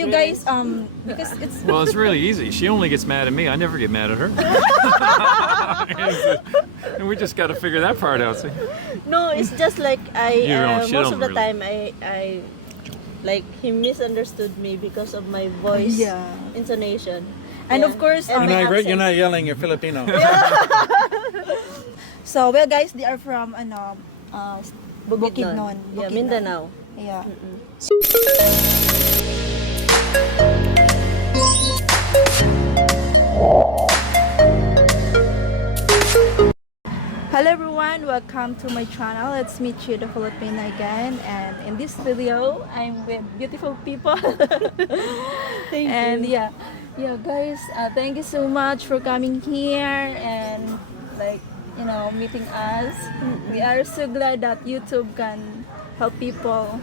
you guys because it's Well, it's really easy. She only gets mad at me. I never get mad at her. And we just got to figure that part out. See? No, it's just like You don't- she most don't of the really- time I like he misunderstood me because of my voice Yeah. intonation. and Yeah. of course And my accent. You're not yelling, you're Filipino. so well guys they are from Bukidnon. Yeah, Mindanao. Yeah. Hello everyone, welcome to my channel. It's me, Thier, the Filipina again, and in this video, I'm with beautiful people. Thank and you. yeah, guys, thank you so much for coming here and meeting us. We are so glad that YouTube can help people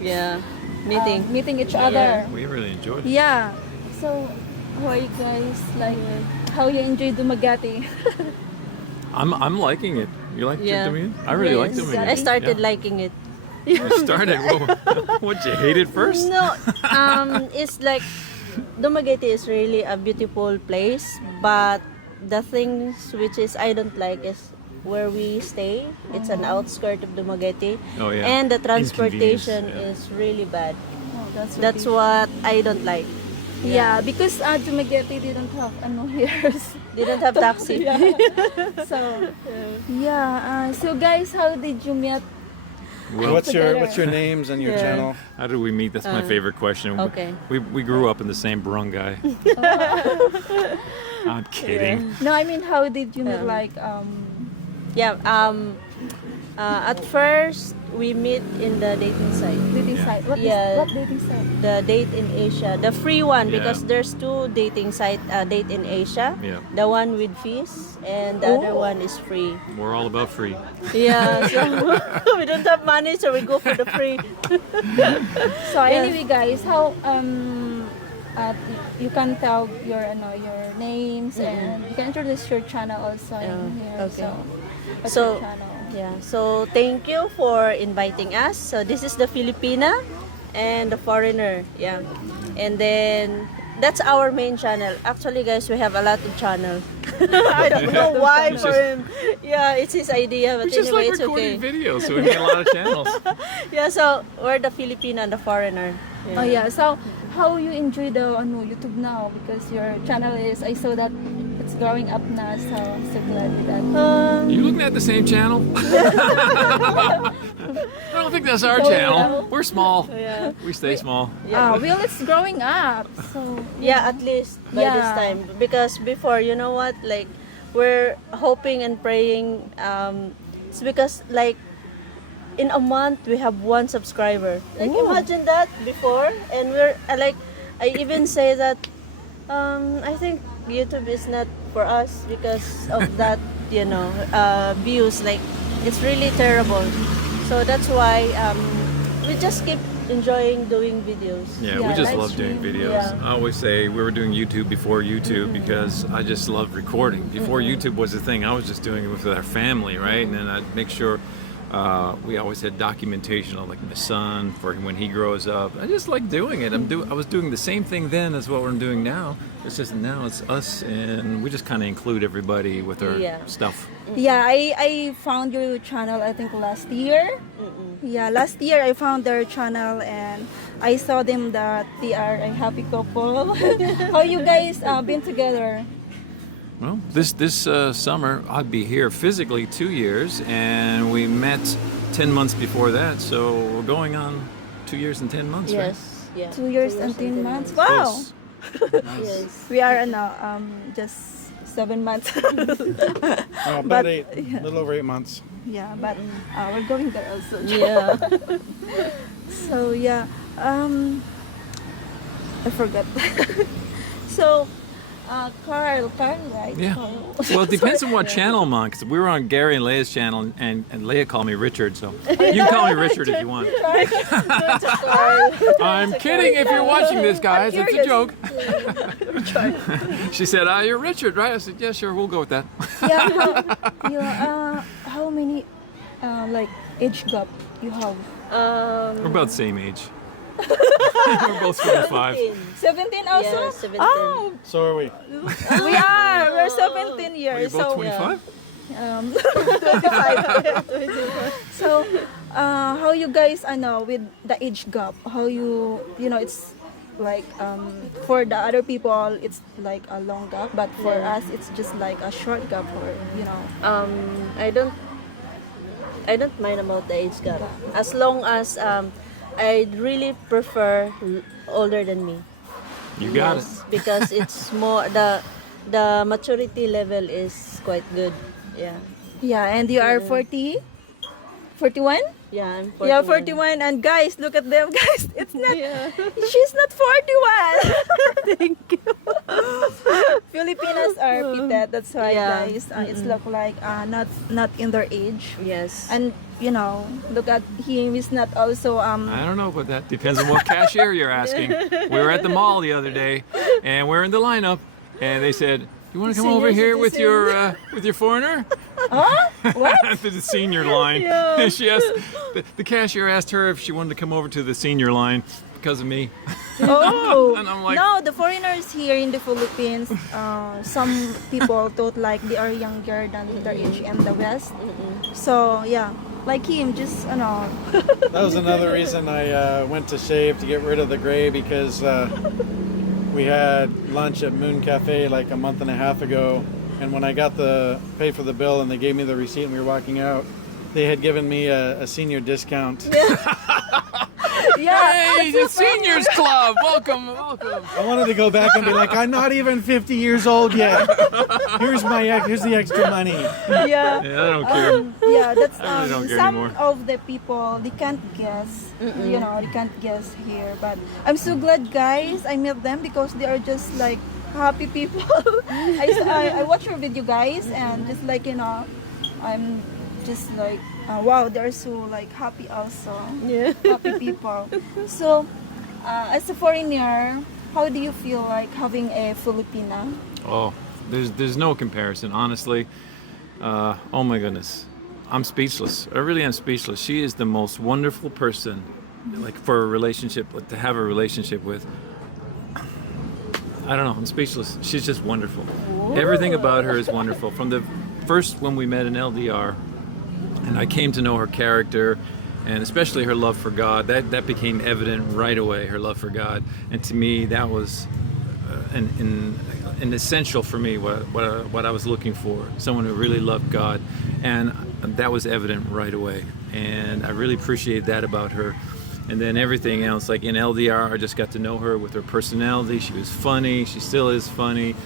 Yeah, meeting each other. We really enjoyed it. Yeah. So, how are you guys? How you enjoy Dumaguete? I'm liking it. You like Yeah. Dominion? I really like Yes. Dominion. I started liking it. You started. What you hate it first? No, it's like Dumaguete is really a beautiful place, but the things which is I don't like is where we stay. It's an outskirt of Dumaguete, Oh yeah. and the transportation Inconvenience, is really bad. Oh, That's what I don't like. Yeah, because Dumaguete didn't have here. They don't have taxi. So, so guys, how did you meet? Well, What's your names and your Yeah. channel? how did we meet? That's my favorite question. okay. We grew up in the same barangay. I'm kidding. No, I mean, how did you meet? Yeah. At first we meet in the dating site. Dating Yeah. site. What Yeah. what dating site? The Date in Asia, the free one, Yeah. because there's two dating site, Date in Asia, Yeah. the one with fees and the other one is free. We're all about free. Yeah, so we don't have money, so we go for the free. So anyway, guys, how you can tell your names and you can introduce your channel also in here. okay. What's So- your channel? Yeah, so thank you for inviting us. So this is the Filipina and the foreigner. Yeah, and then that's our main channel. Actually, guys, we have a lot of channels. I don't know why for him. Yeah, it's his idea, but We just anyway, like it's recording okay. videos, so we make a lot of channels. Yeah, so we're the Filipina and the foreigner. Oh yeah. So how you enjoy the YouTube now? Because your channel is I saw that it's growing up now. So I'm so glad with that. You looking at the same channel? I don't think that's our channel. We're small. Yeah. We stay small. Well, it's growing up. So Yeah, at least by this Yeah. time. Because before, you know what, like, we're hoping and praying. It's because, like, in a month, we have 1 subscriber. Like, imagine that before. And we're, like, I even say that, I think YouTube is not for us because of that, views. Like, it's really terrible. So that's why we just keep enjoying doing videos. Yeah, Yeah, we just live love doing stream. videos. Yeah. I always say we were doing YouTube before YouTube because I just love recording. Before YouTube was a thing, I was just doing it with our family, right? And then I'd make sure we always had documentation of like my son for when he grows up. I just like doing it. I was doing the same thing then as what we're doing now. It's just now it's us, and we just kind of include everybody with our Yeah. stuff. yeah, I found your channel I think last year. Yeah, last year I found their channel and I saw them that they are a happy couple. How you guys been together? Well, this summer I'd be here physically 2 years, and we met 10 months before that. So we're going on 2 years and 10 months, right? Yes. Yeah. 2 years and 10 months. Wow. Close. Yes. We are just 7 months. About But- 8, a little over 8 months. Yeah, but we're going there also. Yeah. So yeah, I forgot. So, Carl, right? Yeah. Carl. Well, it depends on what channel I'm on, because we were on Gary and Leia's channel, and Leia called me Richard, so you can call me Richard if you want. I'm kidding if you're watching this, guys. It's a joke. She said, you're Richard, right? I said, yeah, sure, we'll go with that. How many age gap you have? We're about the same age. We're both 25. 17 also? Yeah, 17. Oh, So are we. we are. We're 17 Are you years. both So, 25? 25. so how you guys, with the age gap, how it's like, for the other people, it's like a long gap, but for us, it's just like a short gap, I don't mind about the age gap as long as I really prefer older than me. You got it. Yes, because it's more the maturity level is quite good. Yeah. Yeah, and you are 40? 41? Yeah, I'm 41. Yeah, 41. And guys, look at them, guys. It's not, she's not 41. Thank you. Filipinas are pitted. That's why, Yeah. guys. It's look like not in their age. Yes. And, look at him. He's not also, I don't know, but that depends on what cashier you're asking. We were at the mall the other day, and we're in the lineup, and they said, "You want to come over here with your foreigner?" huh? What? To the senior line. Yeah. She asked the cashier asked her if she wanted to come over to the senior line because of me. Oh, And I'm like- no, the foreigners here in the Philippines, some people thought like they are younger than their age in the West. So, yeah, like him, just, That was another reason I went to shave to get rid of the gray because we had lunch at Moon Cafe like a month and a half ago, and when I got the pay for the bill and they gave me the receipt and we were walking out, they had given me a senior discount. yeah. Hey, the seniors club. Welcome, welcome. I wanted to go back and be like, I'm not even 50 years old yet. Here's the extra money. Yeah. Yeah, I don't care. Yeah, that's I really don't care some anymore. of the people they can't guess. They can't guess here. But I'm so glad, guys. I met them because they are just like happy people. I watch your video, guys, and just like I'm just like wow, they're so like happy also. Yeah. Happy people. So, as a foreigner, how do you feel like having a Filipina? Oh, there's no comparison, honestly. Oh my goodness, I'm speechless. I really am speechless. She is the most wonderful person, like for a relationship, like to have a relationship with. I don't know. I'm speechless. She's just wonderful. Everything about her is wonderful. From the first when we met in LDR, and I came to know her character, and especially her love for God. That became evident right away. Her love for God, and to me, that was an essential for me. What I was looking for, someone who really loved God, and that was evident right away. And I really appreciated that about her. And then everything else, like in LDR, I just got to know her with her personality. She was funny. She still is funny.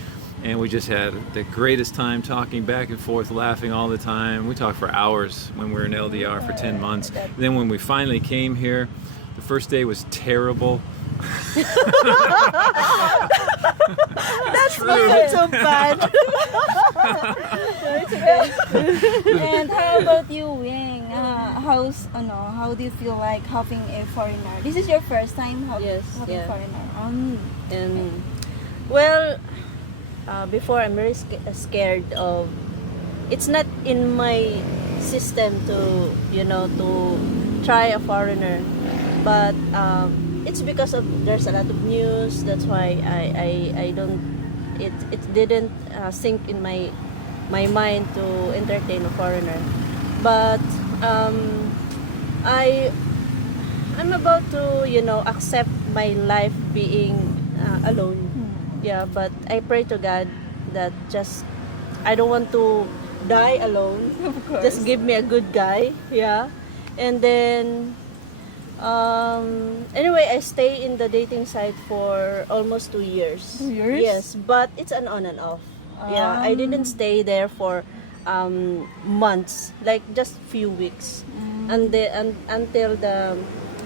And we just had the greatest time talking back and forth, laughing all the time. We talked for hours when we were in LDR for 10 months. And then when we finally came here, the first day was terrible. That's not so bad. And how about you, Wing? How do you feel like having a foreigner? This is your first time having yeah. foreigner. And well, before I'm very scared of. It's not in my system to to try a foreigner, but it's because of there's a lot of news. That's why I don't. It didn't sink in my mind to entertain a foreigner, but I'm about to accept my life being alone. Yeah, but I pray to God that I don't want to die alone. Of course. Just give me a good guy. Yeah, and then anyway, I stay in the dating site for almost 2 years. 2 years? Yes, but it's an on and off. Yeah, I didn't stay there for months, like just few weeks, until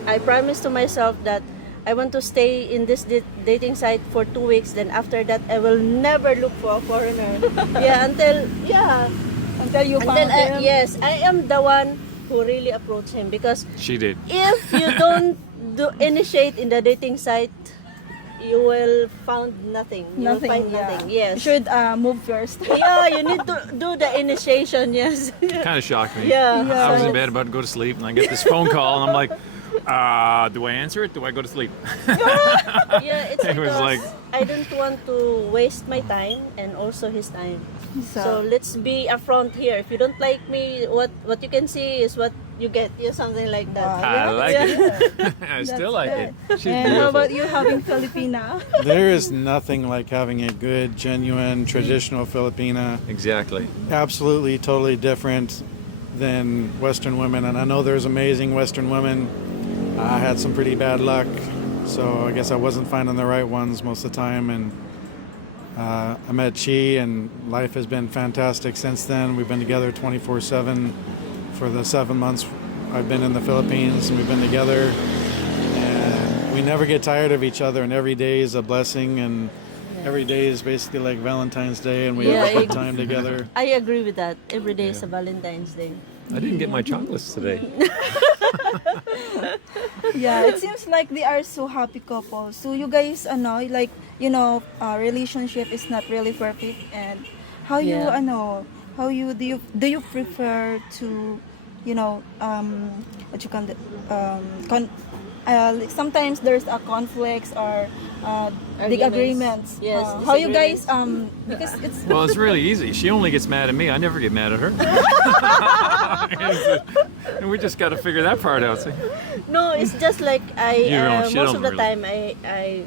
I promised to myself that I want to stay in this dating site for 2 weeks. Then after that, I will never look for a foreigner. Until you found him. yes, I am the one who really approached him, because She did. if you don't initiate in the dating site, you will find nothing. You will find nothing. Yes. You should move first. Yeah, you need to do the initiation. Yes. Kind of shocked me. Yeah. I was in bed about to go to sleep, and I get this phone call, and I'm like, Do I answer it? Do I go to sleep? Yeah, it's It was because like- I don't want to waste my time and also his time. So let's be upfront here. If you don't like me, what you can see is what you get. Yeah, something like that. I like it. I still like it. She's And beautiful. how about you having Filipina? There is nothing like having a good, genuine, traditional Filipina. Exactly. Absolutely, totally different than Western women. And I know there's amazing Western women. I had some pretty bad luck, so I guess I wasn't finding the right ones most of the time. And I met Chi, and life has been fantastic since then. We've been together 24/7 for the 7 months I've been in the Philippines, and we've been together. And we never get tired of each other, and every day is a blessing, and every day is basically like Valentine's Day, and we have a good time together. I agree with that. Every day is a Valentine's Day. I didn't get my chocolates today. Yeah, it seems like they are so happy couple. So you guys, like, relationship is not really perfect, and how you, Yeah. how you do you prefer to, what you can, like sometimes there's a conflicts or big agreements. Yes, How you guys, disagreements. because it's Well, it's really easy. She only gets mad at me. I never get mad at her. And we just got to figure that part out. See? No, it's just like You don't- she most don't of the really. time I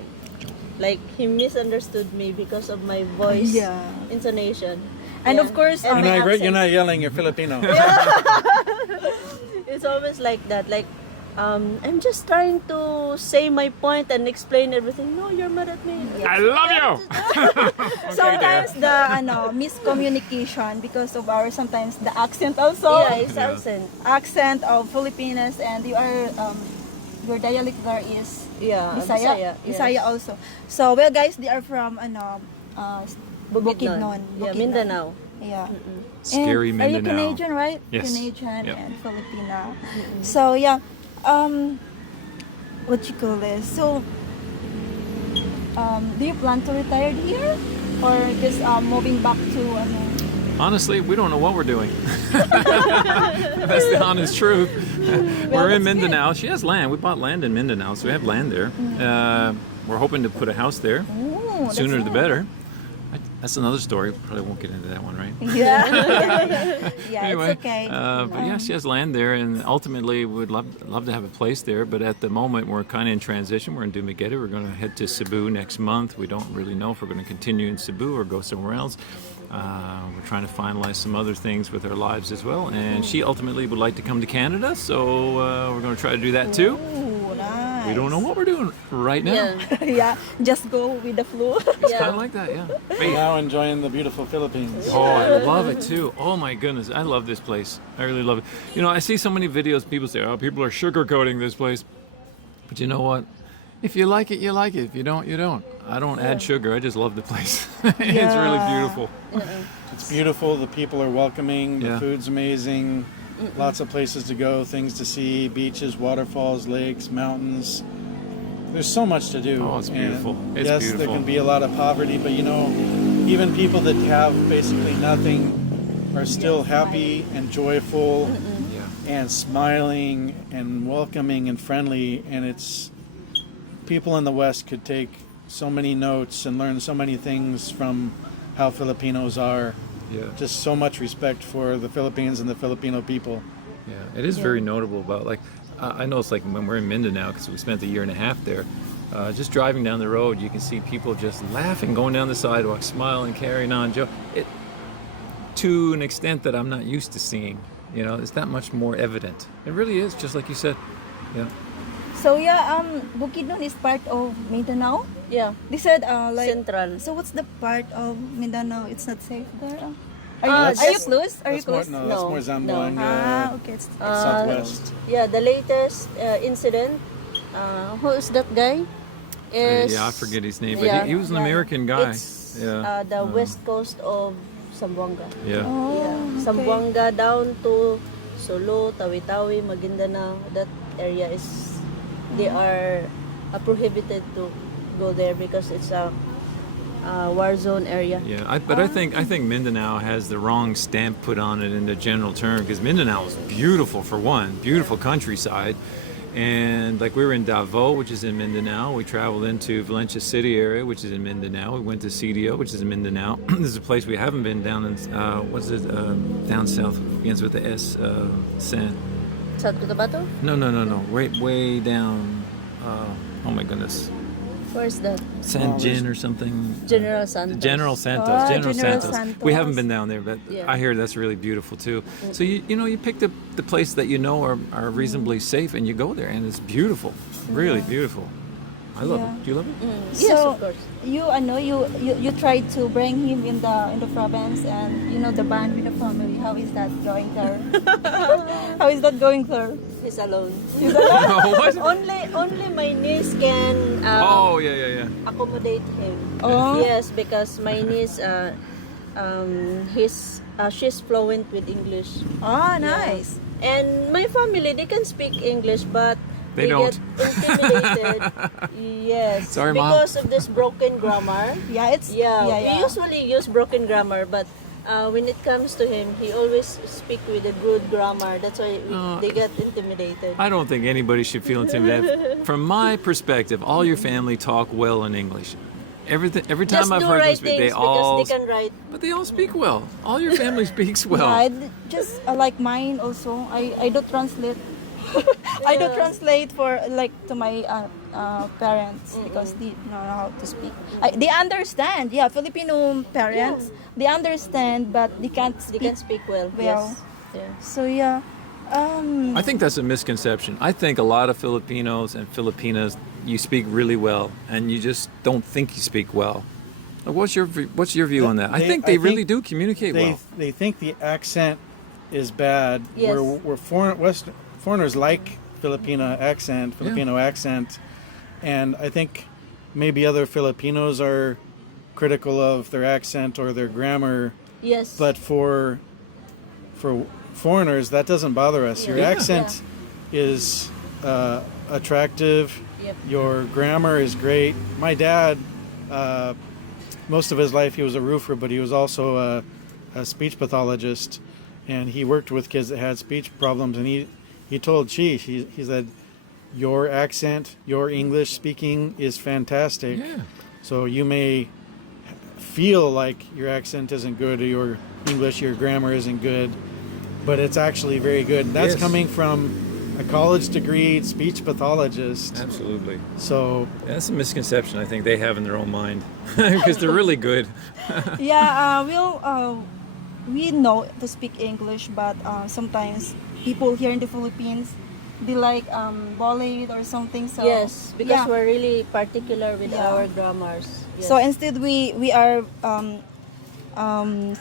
like he misunderstood me because of my voice Yeah. intonation. And Yeah. of course, And my You're accent. not yelling, you're Filipino. It's always like that. Like I'm just trying to say my point and explain everything. No, you're mad at me. I love you. sometimes the miscommunication because of our sometimes the accent also. Yeah, it's Yeah. accent. Of Filipinas, and you are your dialect there is Yeah, Bisaya. yes. Bisaya also. So well guys, they are from Bukidnon. Yeah, Mindanao. Yeah. Scary And Are you Mindanao. Canadian, right? Yes. Canadian Yep. and Filipina. So yeah, what you call this? So do you plan to retire here or just moving back to Honestly, we don't know what we're doing. That's the honest truth. We're in that's Mindanao. She has land. We bought land in Mindanao, so we have land there. We're hoping to put a house there. Ooh, that's Sooner the nice. better. That's another story. Probably won't get into that one, right? Yeah. Yeah, Anyway, it's okay. but yeah, she has land there, and ultimately we'd love to have a place there. But at the moment, we're kind of in transition. We're in Dumaguete. We're going to head to Cebu next month. We don't really know if we're going to continue in Cebu or go somewhere else. We're trying to finalize some other things with our lives as well. And she ultimately would like to come to Canada, so we're going to try to do that too. Ooh, nice. We don't know what we're doing right now. Yeah. Yeah, just go with the flow. It's Yeah. kind of like that, yeah. Now enjoying the beautiful Philippines. Oh, I love it too. Oh my goodness, I love this place. I really love it. You know, I see so many videos. People say, "Oh, people are sugarcoating this place," but you know what? If you like it, you like it. If you don't, you don't. I don't add sugar. I just love the place. It's really beautiful. It's beautiful. The people are welcoming. The Yeah. food's amazing. Lots of places to go, things to see, beaches, waterfalls, lakes, mountains. There's so much to do. Oh, it's And beautiful. It's yes, beautiful. there can be a lot of poverty, but even people that have basically nothing are still happy and joyful Yeah. and smiling and welcoming and friendly. And it's people in the West could take so many notes and learn so many things from how Filipinos are. Yeah. Just so much respect for the Philippines and the Filipino people. Yeah, it is very notable about like I know it's like when we're in Mindanao because we spent a year and a half there. Just driving down the road, you can see people just laughing, going down the sidewalk, smiling, carrying on. To an extent that I'm not used to seeing. You know, it's that much more evident. It really is, just like you said. Yeah. So yeah, Bukidnon is part of Mindanao. Yeah. They said like Central. So what's the part of Mindanao? It's not safe there. Ah, Are you just- close? Are you That's more, close? no, that's No, more Zamboanga, Ah, okay. It's, southwest. Yeah, the latest incident. Who is that guy? Is Yeah, I forget his name, but yeah, he was an yeah. American guy. It's Yeah. the west coast of Zamboanga. Yeah. oh, Yeah, okay. Zamboanga down to Solo, Tawi-Tawi, Maguindanao. That area is they are prohibited to go there because it's a war zone area. Yeah, I think Mindanao has the wrong stamp put on it in the general term because Mindanao is beautiful for one, beautiful countryside, And like we were in Davao, which is in Mindanao. We traveled into Valencia City area, which is in Mindanao. We went to CDO, which is in Mindanao. This is a place we haven't been down in, down south, begins with the S, San. South Cotabato? No. Way down, oh my goodness. Where's that? San Jin or something. General Santos. General Santos. Oh, General General Santos. Santos. We haven't been down there, but Yeah. I hear that's really beautiful too. So you pick the place that you know are reasonably safe, and you go there, and it's beautiful, really beautiful. I love Yeah. it. Do you love it? Yes, So, of course. you tried to bring him in the province, and the band with the family. How is that going there? How is that going there? He's alone. What? Only my niece can Oh yeah. accommodate him. Oh. Yes, because my niece, she's fluent with English. Oh, nice. And my family, they can speak English, but They don't. get intimidated. Yes, Sorry, Mom. because of this broken grammar. Yeah, it's Yeah, yeah. we usually use broken grammar, but when it comes to him, he always speak with a good grammar. That's why they get intimidated. I don't think anybody should feel intimidated. From my perspective, all your family talk well in English. Every time Just I've do heard right them speak, they things because all, they can write. but they all speak well. All your family speaks well. Yeah, just like mine also. I do translate. I do translate for to my parents because they know how to speak. They understand. Yeah, Filipino parents they understand, but they can't They speak. can speak well. well. Yes. Yeah. So yeah. I think that's a misconception. I think a lot of Filipinos and Filipinas, you speak really well, and you just don't think you speak well. Like, what's your view on that? I think they really do communicate well. They think the accent is bad. Yes. We're foreigners like Filipino accent, and I think maybe other Filipinos are critical of their accent or their grammar. Yes. But for foreigners, that doesn't bother us. Your Yeah. accent is attractive. Yep. Your grammar is great. My dad, most of his life, he was a roofer, but he was also a speech pathologist, and he worked with kids that had speech problems. And he told Chi, he said, your accent, your English speaking is fantastic. Yeah. So you may feel like your accent isn't good or your English, your grammar isn't good, but it's actually very good. And that's Yes. coming from a college degree speech pathologist. Absolutely. So That's a misconception I think they have in their own mind because they're really good. Yeah, we know to speak English, but sometimes people here in the Philippines, they like bullied or something. So yes, because yeah. we're really particular with Yeah. our grammars. Yes. So instead we are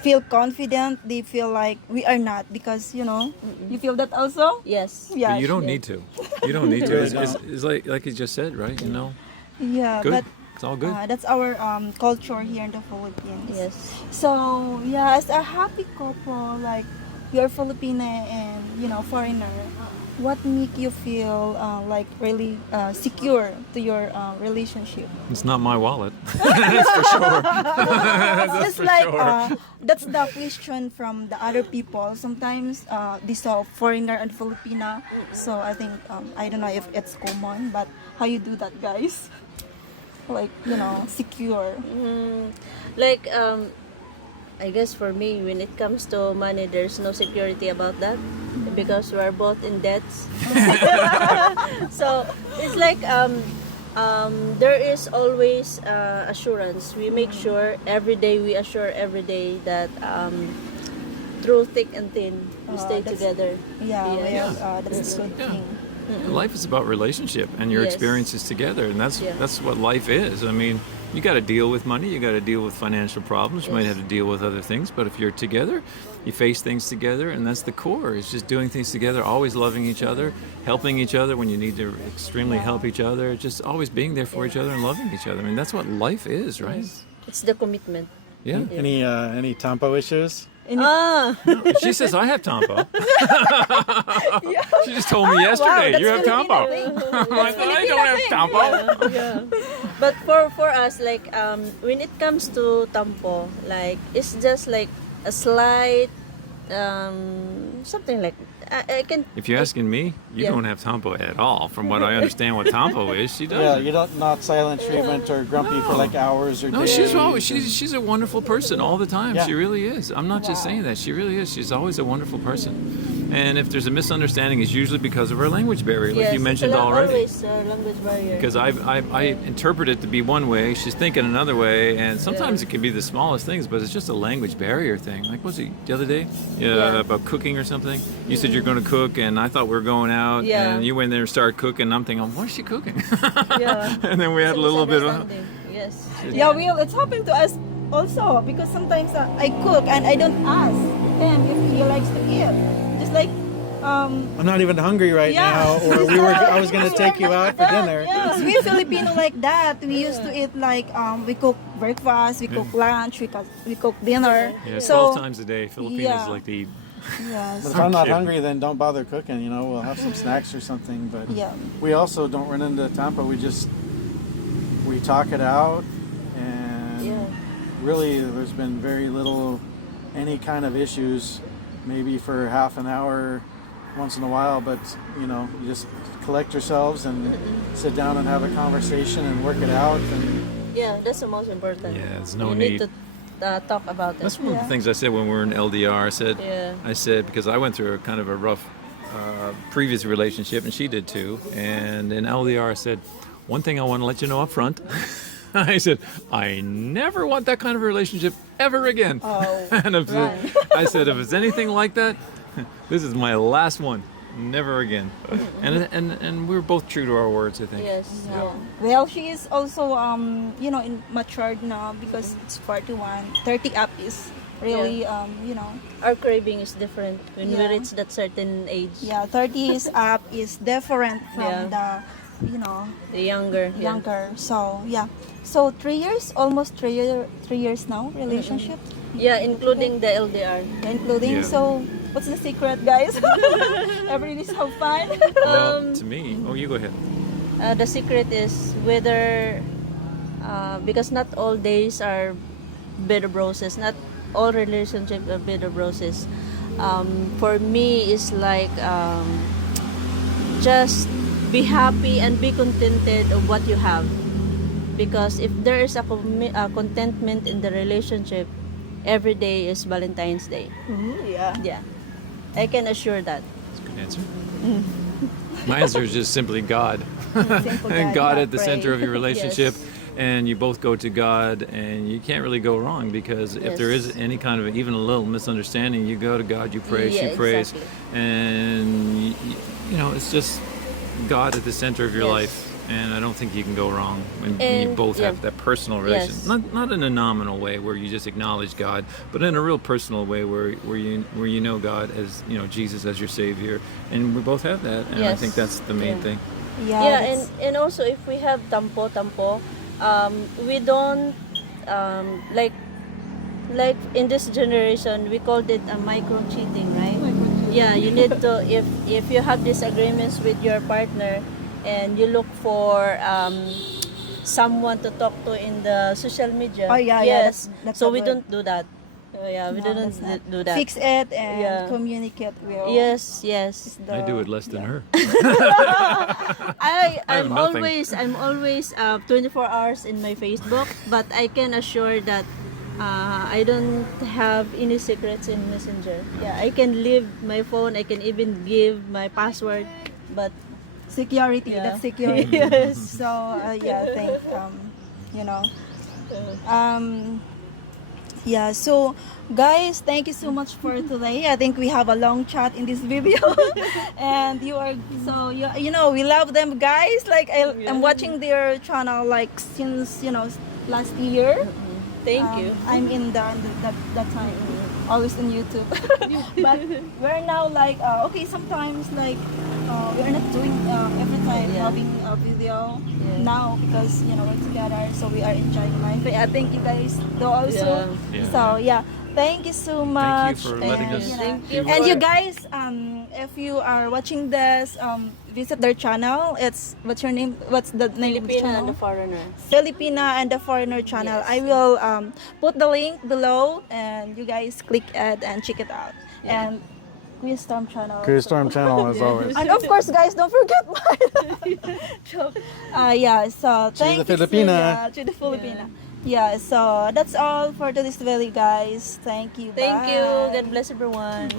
feel confident. They feel like we are not because you feel that also. yes. Yeah. But you don't yeah. need to. You don't need to. Really It's like you just said, right? Yeah, Good. but It's all good. that's our culture here in the Philippines. Yes. So yeah, as a happy couple, like you're Filipino and foreigner, what make you feel like really secure to your relationship? It's not my wallet. That's for sure. It's just like that's the question from the other people. Sometimes they saw foreigner and Filipina, so I think I don't know if it's common, but how you do that, guys? Like secure. Like I guess for me, when it comes to money, there's no security about that because we are both in debts. So it's like there is always assurance. We make sure every day, we assure every day that through thick and thin, we stay That's- together. Yeah, Yes. that's a good Yeah. thing. Life is about relationship and your Yes. experiences together, and that's Yeah. what life is. I mean, you got to deal with money, you got to deal with financial problems, you might Yes. have to deal with other things, but if you're together, you face things together, and that's the core. It's just doing things together, always loving each other, helping each other when you need to extremely help each other, just always being there for each other and loving each other. I mean, that's what life is, right? It's the commitment. Yeah. any tampo issues? Ah, She says I have tampo. She just told me yesterday that's you have tampo. I'm like, I don't have tampo. yeah. But for us, like when it comes to tampo, like it's just like a slight something like I can. If you're asking me, you Yeah. don't have tampo at all. From what I understand, what tampo is, she Yeah, doesn't. you don't not silent treatment or grumpy for like hours or No, days. she's always she's a wonderful person all the time. Yeah. She really is. I'm not just saying that. She really is. She's always a wonderful person. And if there's a misunderstanding, it's usually because of our language barrier, like Yes, you mentioned it's already. always language barrier. Because I interpret it to be one way, she's thinking another way, and sometimes it can be the smallest things, but it's just a language barrier thing. Like, was it the other day? Yeah. About cooking or something? You said you're going to cook, and I thought we were going out, Yeah. and you went there and started cooking, and I'm thinking, what is she cooking? Yeah. And then we had a little bit of... Misunderstanding. Yes. Yeah, well, it's happened to us also because sometimes I cook and I don't ask him if he likes to eat. Just like, I'm not even hungry right Yeah. now, or I was gonna take you out for dinner. yes, we Filipino like that. We used to eat like we cook breakfast, we cook lunch, we cook dinner. Yeah, 12 so times a day. Filipinos yeah. like to eat. yes, But if I'm not kidding. hungry, then don't bother cooking. You know, we'll have some snacks or something. But yeah, we also don't run into Tampa. We talk it out, and Yeah. really, there's been very little any kind of issues. Maybe for half an hour once in a while, but you know, you just collect yourselves and sit down and have a conversation and work it out. And Yeah, that's the most important. Yeah, there's no you need. need to talk about it. That's one of the things I said when we were in LDR. Yeah. I said because I went through a kind of a rough previous relationship, and she did too. And in LDR, I said, one thing I want to let you know up front. I said, I never want that kind of relationship ever again. Oh, And if right. I said, if it's anything like that, this is my last one. Never again. And we're both true to our words, I think. Yes. yeah. Yeah. Well, she is also you know, matured now because it's 41. 30 up is really you know, Our craving is different when we Yeah. reach that certain age. yeah, 30 is up is different from Yeah. the, you know, The younger. Yeah. younger. So yeah, so 3 years, almost 3 years now relationship, Yeah, including the LDR. including. Yeah. So what's the secret, guys? Every day have fun. Well, to me, you go ahead. The secret is whether, because not all days are bed of roses, not all relationships are bed of roses. For me, it's like just be happy and be contented of what you have. Because if there is a contentment in the relationship, every day is Valentine's Day. Yeah. Yeah, I can assure that. That's a good answer. My answer is just simply God. Simple And guy, God yeah, at the pray. center of your relationship. Yes. And you both go to God, and you can't really go wrong, because if there is Yes. any kind of even a little misunderstanding, you go to God, you pray, Yeah, she prays, exactly. and you know, it's just God at the center of your Yes. life. And I don't think you can go wrong when you And, both yeah. have that personal relation. Yes. Not in a nominal way where you just acknowledge God, but in a real personal way where you know God as, you know, Jesus as your Savior, and we both have that. And I Yes. think that's the main Yeah. thing. Yeah, Yeah, that's- and also if we have tampo, we don't like in this generation we called it a micro cheating, right? Yeah, you need to if you have disagreements with your partner and you look for someone to talk to in the social media. Oh, yeah, yeah, yes. that's So not we good. don't do that. Yeah, we No, don't that's not. do that. Fix it and Yeah. communicate well. Yes, yes. I do it less than her. I'm have nothing. I'm always 24 hours in my Facebook, but I can assure that I don't have any secrets in Messenger. Yeah, I can leave my phone. I can even give my password, but Security, Yeah. that's security. Yes. So yeah, I think you know. Yeah, so guys, thank you so much for today. I think we have a long chat in this video. And you are so you know, we love them, guys. Like I'm watching their channel like since, you know, last year. thank you. I'm in that time, always on YouTube. But we're now like okay, sometimes like we're not doing every time Yeah. having a video Yeah. now because, you know, we're together, so we are enjoying life. I think you guys do also. Yeah. So yeah, thank you so much. for letting And, us you know, Thank you and for- you guys, if you are watching this, visit their channel. It's what's your name? What's the name of the Filipina channel? and the foreigner. Filipina and the Foreigner channel. Yes. I will put the link below, and you guys click it and check it out. Yeah. And Chris Storm channel. Chris Storm channel as always. And of course, guys, don't forget mine. Joke. Yeah, so thank you. Filipina. To the Filipina. Yeah, so that's all for today's video, guys. Thank you. Thank you. Bye. God bless everyone.